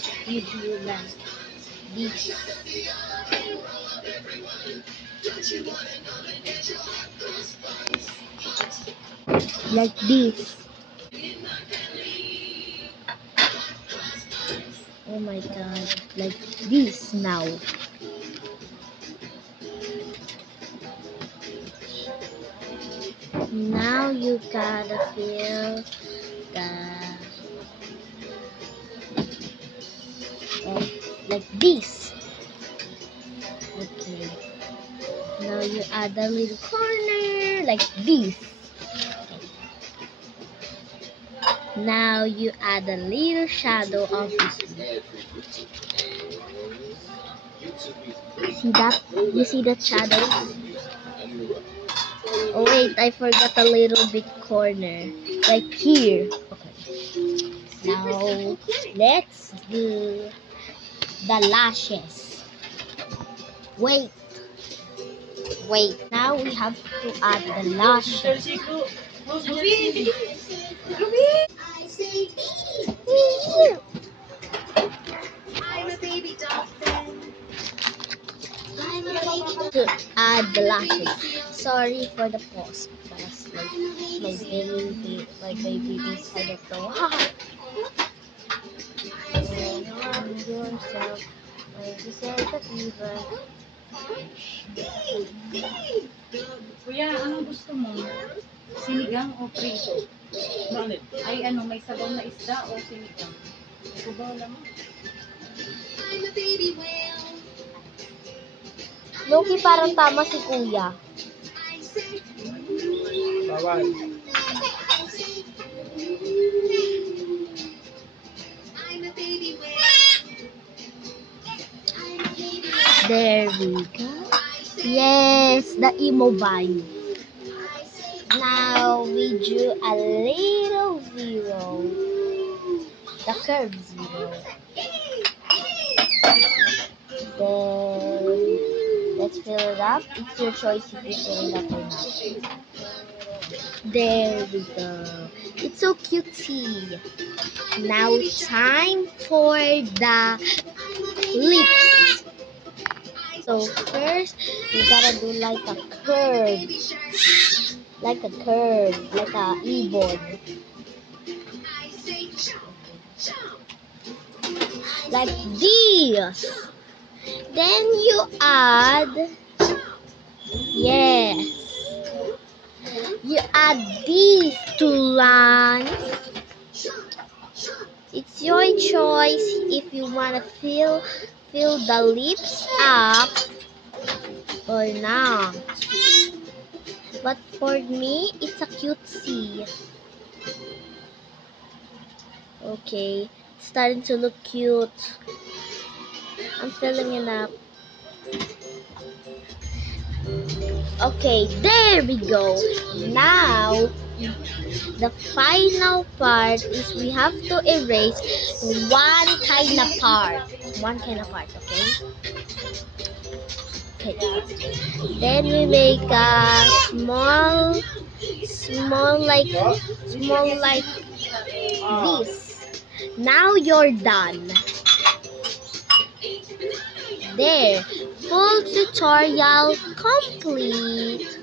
shadows you do like this. Like this. Oh my god, like this now. Now you gotta feel like this. Okay. Now you add a little corner like this. Now you add a little shadow of this one. See that? You see that shadow? Oh wait, I forgot a little bit corner. Like here. Okay. Now let's do the lashes. Wait. Now we have to add the lashes. To add the lashes. Sorry for the pause, because like my baby is, I don't know why. Kuya, anong gusto mo? Sinigang o prito? Ay ano, may sabaw na isda o sinigang? Sabaw lang. Loki, parang tama si kuya. Bawal. There we go. Yes, the emo vibe. Now we drew a little zero. The curve zero. Then let's fill it up. It's your choice if you fill it up or not. There we go. It's so cutesy. Now time for the lips. So first, you gotta do like a curve. Like a e-board. Like this. Then you add, yes, you add these two lines. It's your choice if you wanna fill the lips up or not. But for me, it's a cutesy. Okay, it's starting to look cute. I'm filling it up. Okay, there we go. Now, the final part is we have to erase one kind of part, okay? Okay. Then we make a small like this. Now you're done. There, full tutorial complete.